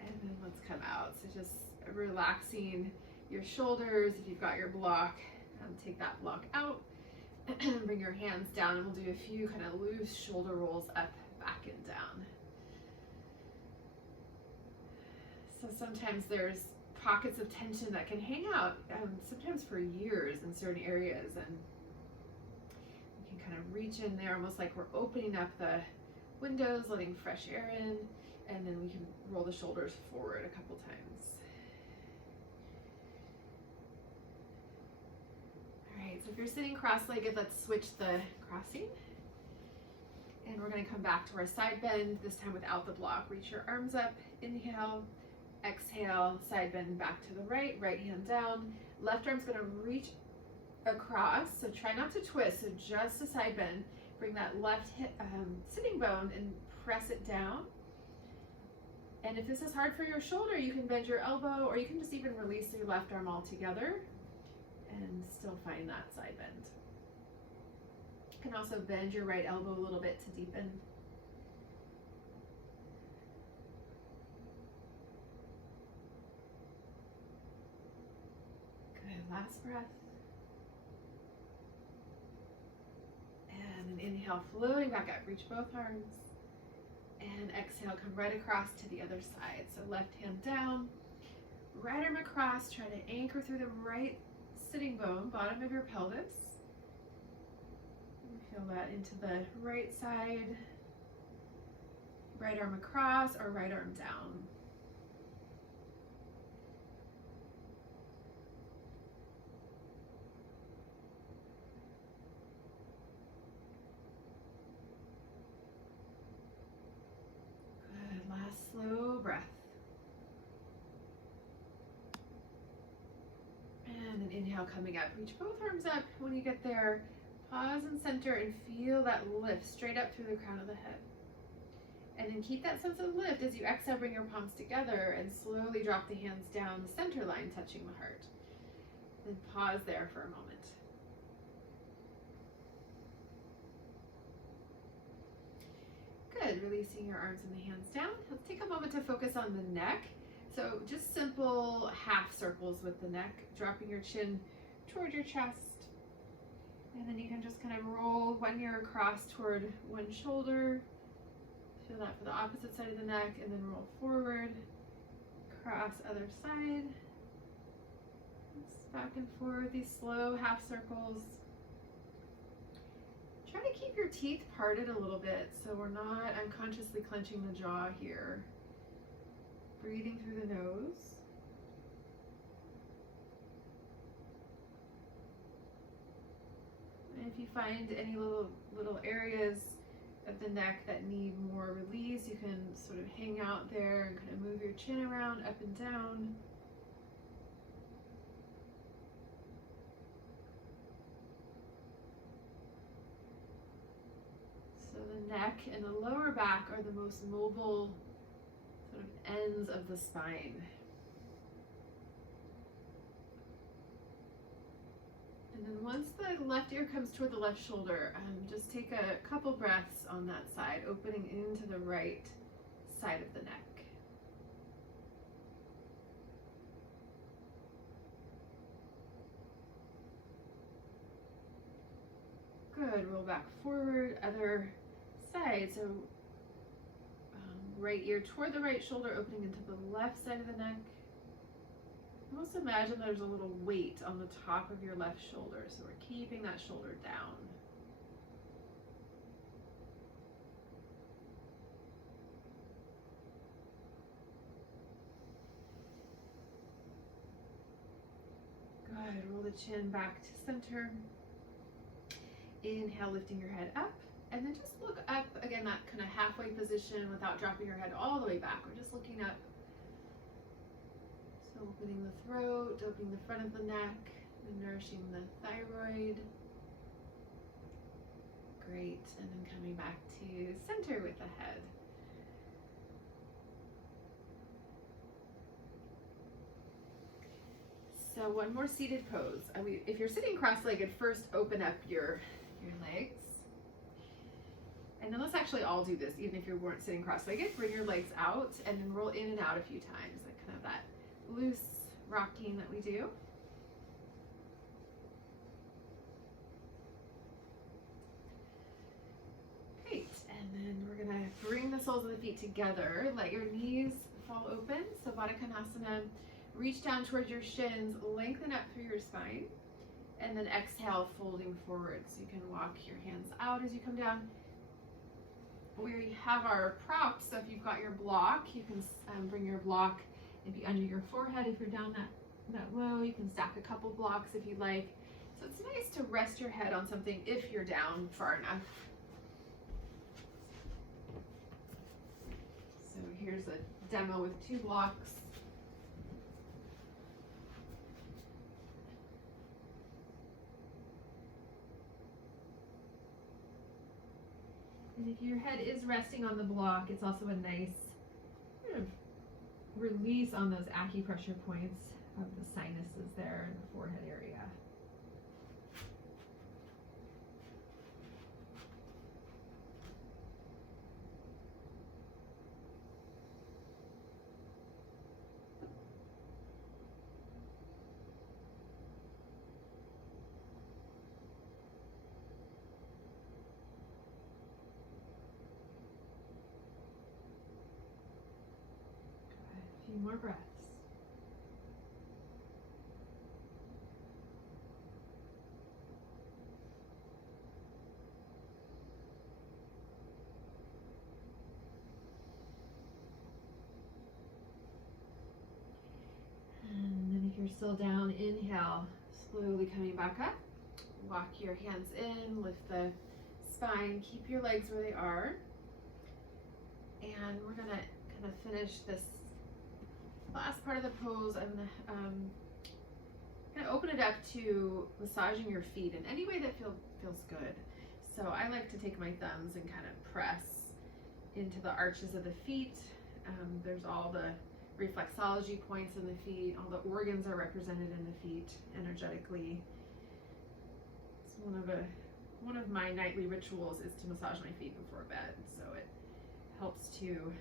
And then let's come out. So just relaxing your shoulders. If you've got your block, take that block out. Bring your hands down, and we'll do a few kind of loose shoulder rolls up, back, and down. So sometimes there's pockets of tension that can hang out, sometimes for years in certain areas, and we can kind of reach in there almost like we're opening up the windows, letting fresh air in, and then we can roll the shoulders forward a couple times. Alright, so if you're sitting cross-legged, let's switch the crossing. And we're going to come back to our side bend, this time without the block. Reach your arms up, inhale, exhale, side bend back to the right, right hand down. Left arm's going to reach across, so try not to twist, so just a side bend. Bring that left hip, sitting bone and press it down. And if this is hard for your shoulder, you can bend your elbow, or you can just even release your left arm altogether and still find that side bend. You can also bend your right elbow a little bit to deepen. Good, last breath. And an inhale, floating back up, reach both arms. And exhale, come right across to the other side. So left hand down, right arm across, try to anchor through the right sitting bone, bottom of your pelvis. Feel that into the right side, right arm across or right arm down. Good, last slow breath. And an inhale coming up. Reach both arms up. When you get there, pause and center and feel that lift straight up through the crown of the head. And then keep that sense of lift as you exhale, bring your palms together and slowly drop the hands down the center line, touching the heart. Then pause there for a moment. Good, releasing your arms and the hands down. Let's take a moment to focus on the neck. So just simple half circles with the neck, dropping your chin toward your chest. And then you can just kind of roll one ear across toward one shoulder. Feel that for the opposite side of the neck, and then roll forward, cross other side. Just back and forth, these slow half circles. Try to keep your teeth parted a little bit so we're not unconsciously clenching the jaw here. Breathing through the nose. And if you find any little areas of the neck that need more release, you can sort of hang out there and kind of move your chin around up and down. So the neck and the lower back are the most mobile sort of ends of the spine. And then once the left ear comes toward the left shoulder, just take a couple breaths on that side, opening into the right side of the neck. Good, roll back forward, other side. So right ear toward the right shoulder, opening into the left side of the neck. Almost imagine there's a little weight on the top of your left shoulder, so we're keeping that shoulder down. Good, roll the chin back to center. Inhale, lifting your head up, and then just look up, again, that kind of halfway position without dropping your head all the way back. We're just looking up. So opening the throat, opening the front of the neck, and nourishing the thyroid. Great, and then coming back to center with the head. So one more seated pose. If you're sitting cross-legged, first open up your legs. And then let's actually all do this, even if you weren't sitting cross-legged. Bring your legs out and then roll in and out a few times, like kind of that loose rocking that we do. Great, and then we're gonna bring the soles of the feet together. Let your knees fall open. So Baddha Konasana, reach down towards your shins, lengthen up through your spine, and then exhale, folding forward. So you can walk your hands out as you come down. We have our props, so if you've got your block, you can bring your block maybe under your forehead if you're down that low. You can stack a couple blocks if you'd like. So it's nice to rest your head on something if you're down far enough. So here's a demo with 2 blocks. And if your head is resting on the block, it's also a nice kind of release on those acupressure points of the sinuses there in the forehead area. Good. A few more breaths. And then if you're still down, inhale, slowly coming back up. Walk your hands in, lift the spine, keep your legs where they are. And we're gonna kind of finish this last part of the pose. I'm gonna open it up to massaging your feet in any way that feels good. So I like to take my thumbs and kind of press into the arches of the feet. There's all the reflexology points in the feet. All the organs are represented in the feet energetically. It's one of my nightly rituals is to massage my feet before bed. So it helps to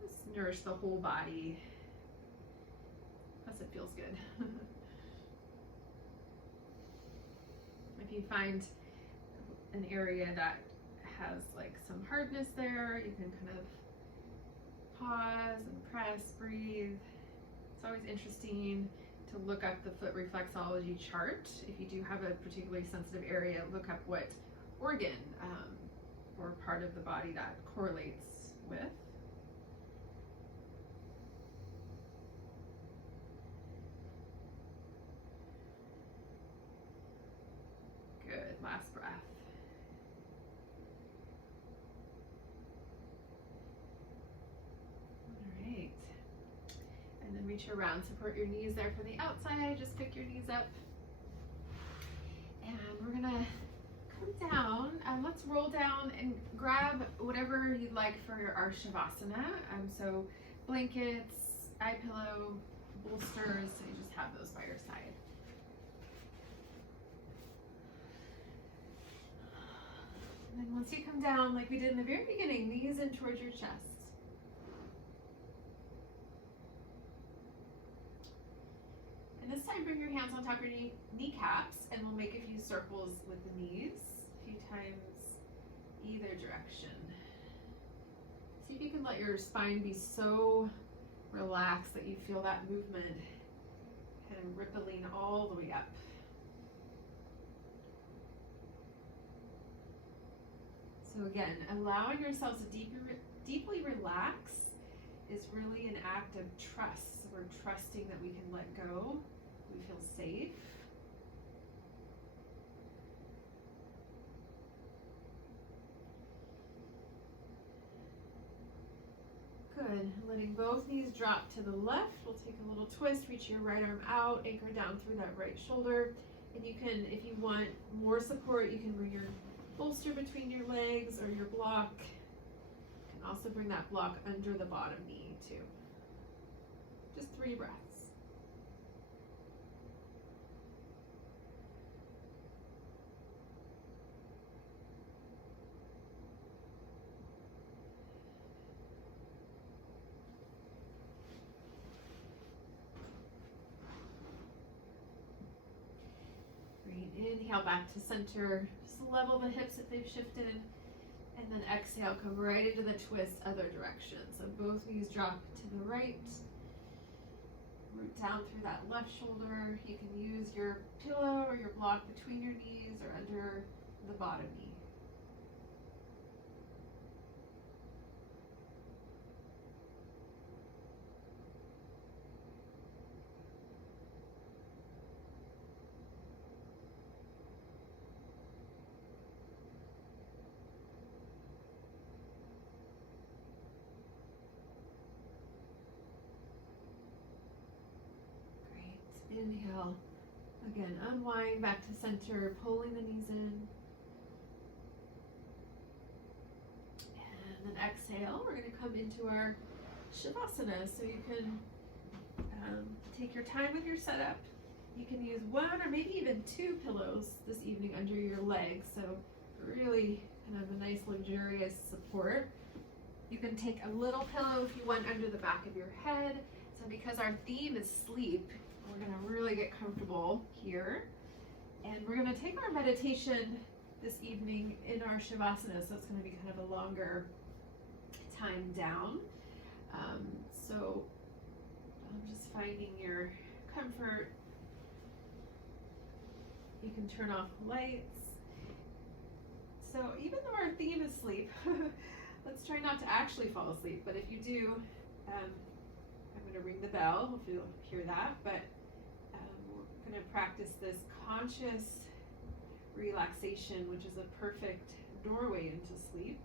just nourish the whole body. Plus it feels good. If you find an area that has like some hardness there, you can kind of pause and press, breathe. It's always interesting to look up the foot reflexology chart. If you do have a particularly sensitive area, look up what organ or part of the body that correlates with. Good, last breath. All right. And then reach around, support your knees there for the outside, just pick your knees up. And we're gonna come down, let's roll down and grab whatever you'd like for our Shavasana. So blankets, eye pillow, bolsters, so you just have those by your side. And then once you come down, like we did in the very beginning, knees in towards your chest. And this time bring your hands on top of your kneecaps and we'll make a few circles with the knees. few times either direction. See if you can let your spine be so relaxed that you feel that movement kind of rippling all the way up. So again, allowing yourselves to deeply relax is really an act of trust. So we're trusting that we can let go, we feel safe. Good. Letting both knees drop to the left. We'll take a little twist, reach your right arm out, anchor down through that right shoulder. And you can, if you want more support, you can bring your bolster between your legs or your block. You can also bring that block under the bottom knee too. Just 3 breaths. Inhale back to center, just level the hips if they've shifted, and then exhale, come right into the twist, other direction. So both knees drop to the right, root down through that left shoulder. You can use your pillow or your block between your knees or under the bottom knee. Inhale, again, unwind back to center, pulling the knees in. And then exhale, we're going to come into our Shavasana. So you can take your time with your setup. You can use 1 or maybe even 2 pillows this evening under your legs. So really kind of a nice luxurious support. You can take a little pillow if you want under the back of your head. So because our theme is sleep, we're going to really get comfortable here. And we're going to take our meditation this evening in our Shavasana, so it's going to be kind of a longer time down. So I'm just finding your comfort. You can turn off the lights. So even though our theme is sleep, let's try not to actually fall asleep, but if you do, I'm going to ring the bell if you'll hear that, but we're going to practice this conscious relaxation, which is a perfect doorway into sleep.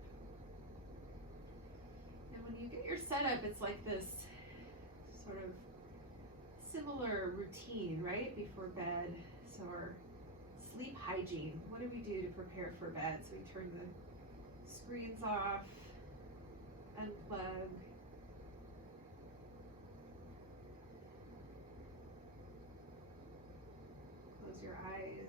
And when you get your setup, it's like this sort of similar routine, right, before bed. So our sleep hygiene, what do we do to prepare for bed? So we turn the screens off, unplug, close your eyes.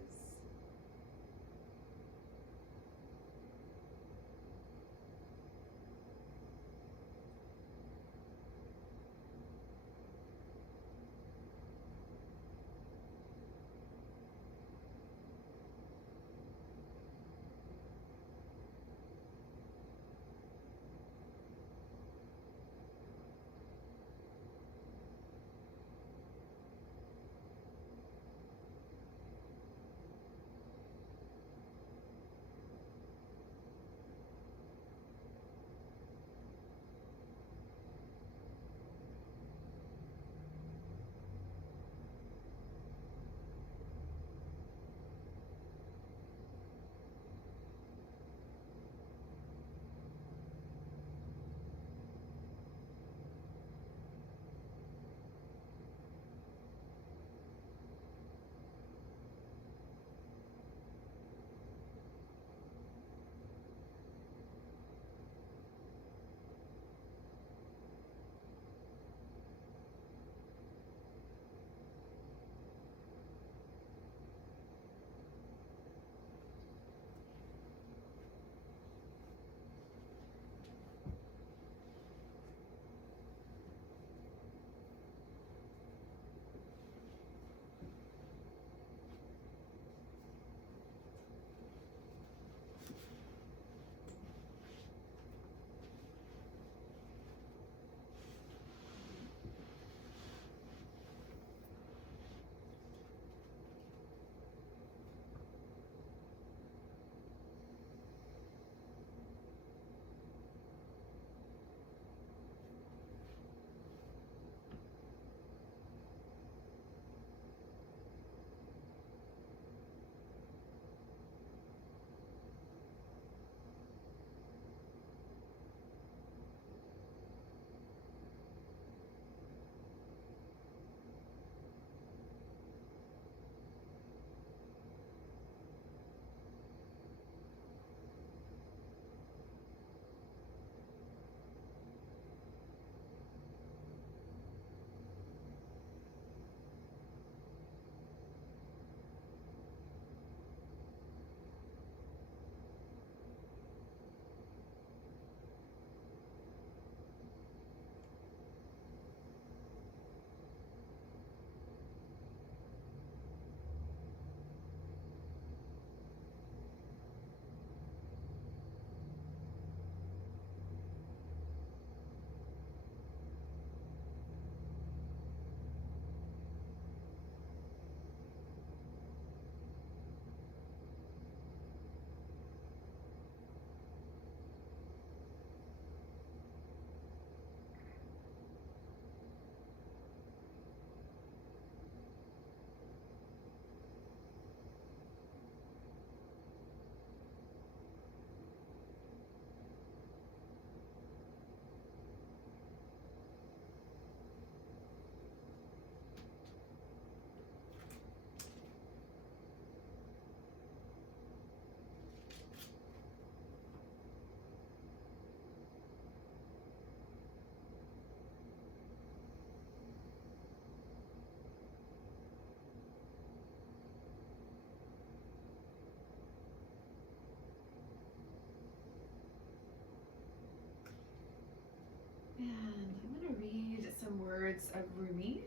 And I'm going to read some words of Rumi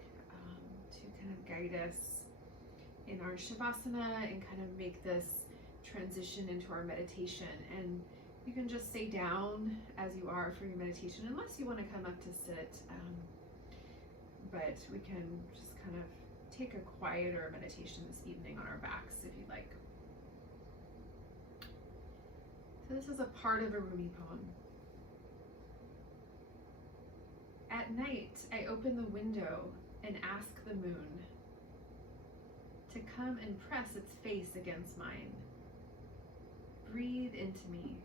to kind of guide us in our Shavasana and kind of make this transition into our meditation. And you can just stay down as you are for your meditation, unless you want to come up to sit. But we can just kind of take a quieter meditation this evening on our backs if you'd like. So this is a part of a Rumi poem. At night, I open the window and ask the moon to come and press its face against mine. Breathe into me.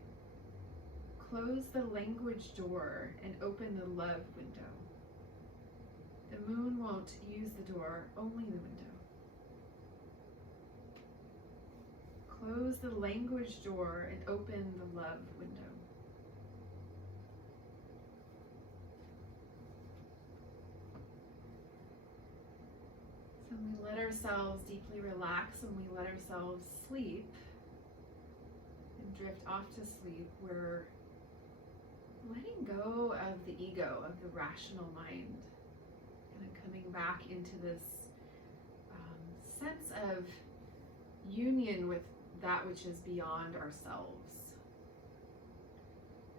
Close the language door and open the love window. The moon won't use the door, only the window. Close the language door and open the love window. So when we let ourselves deeply relax, when we let ourselves sleep and drift off to sleep, we're letting go of the ego, of the rational mind, and coming back into this sense of union with that which is beyond ourselves.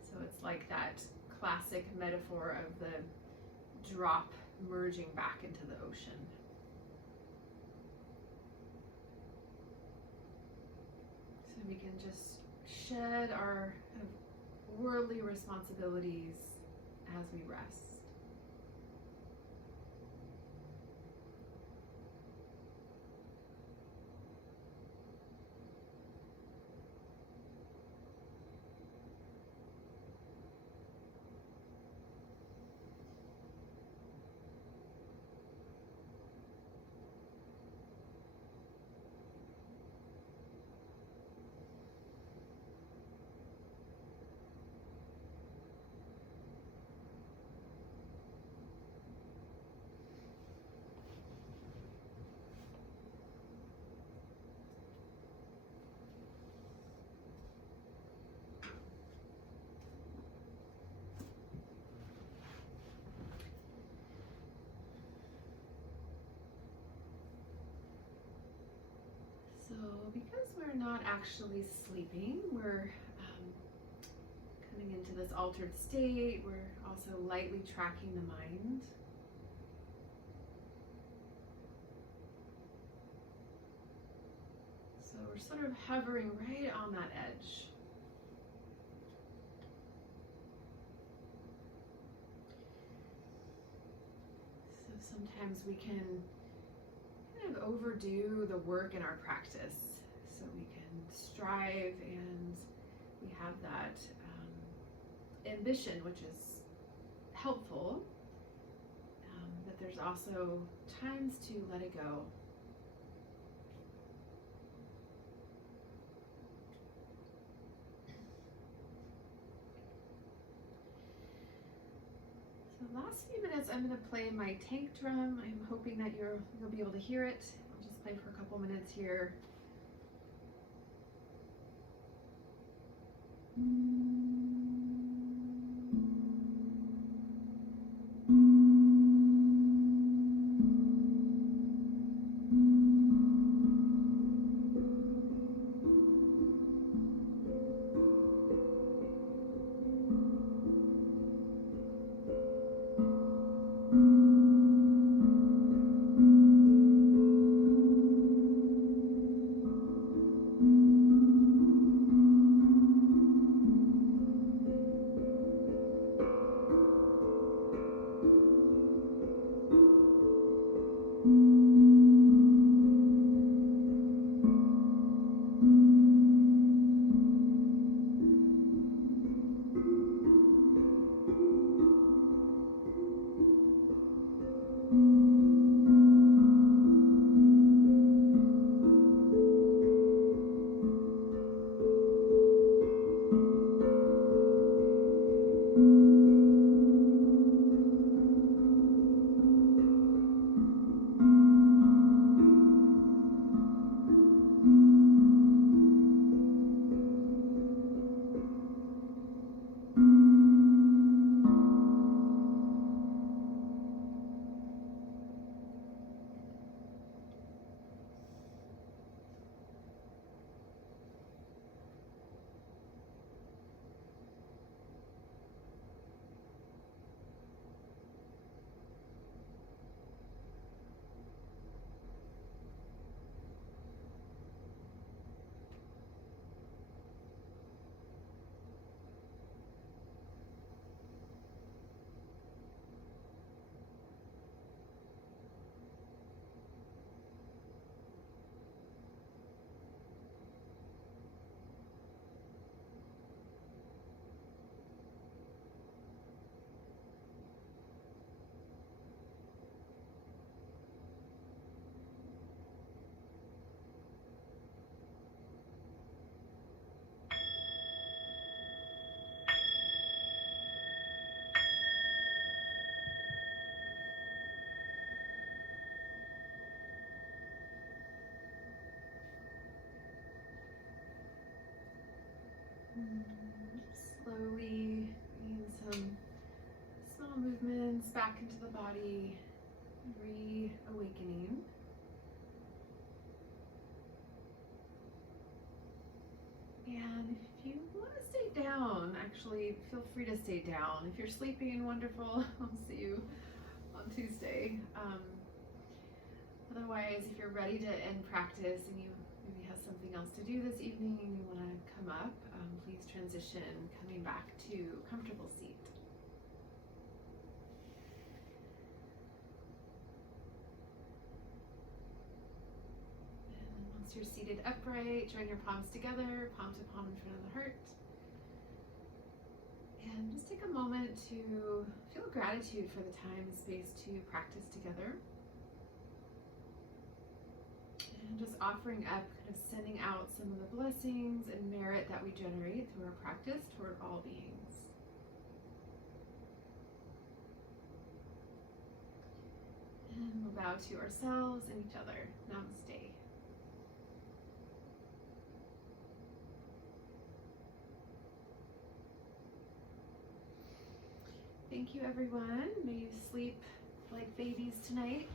So it's like that classic metaphor of the drop merging back into the ocean. So we can just shed our kind of worldly responsibilities as we rest. So because we're not actually sleeping, we're coming into this altered state. We're also lightly tracking the mind. So we're sort of hovering right on that edge. So sometimes we can kind of overdo the work in our practice. So we can strive and we have that ambition, which is helpful, but there's also times to let it go. So the last few minutes I'm going to play my tank drum. I'm hoping that you'll be able to hear it. I'll just play for a couple minutes here. Slowly bringing some small movements back into the body, reawakening. And if you want to stay down, actually feel free to stay down. If you're sleeping, wonderful. I'll see you on Tuesday. Otherwise, if you're ready to end practice and you maybe have something else to do this evening and you want to come up, please transition coming back to comfortable seat. And once you're seated upright, join your palms together, palm to palm in front of the heart. And just take a moment to feel gratitude for the time and space to practice together. And just offering up, kind of sending out some of the blessings and merit that we generate through our practice toward all beings. And we'll bow to ourselves and each other. Namaste. Thank you, everyone. May you sleep like babies tonight.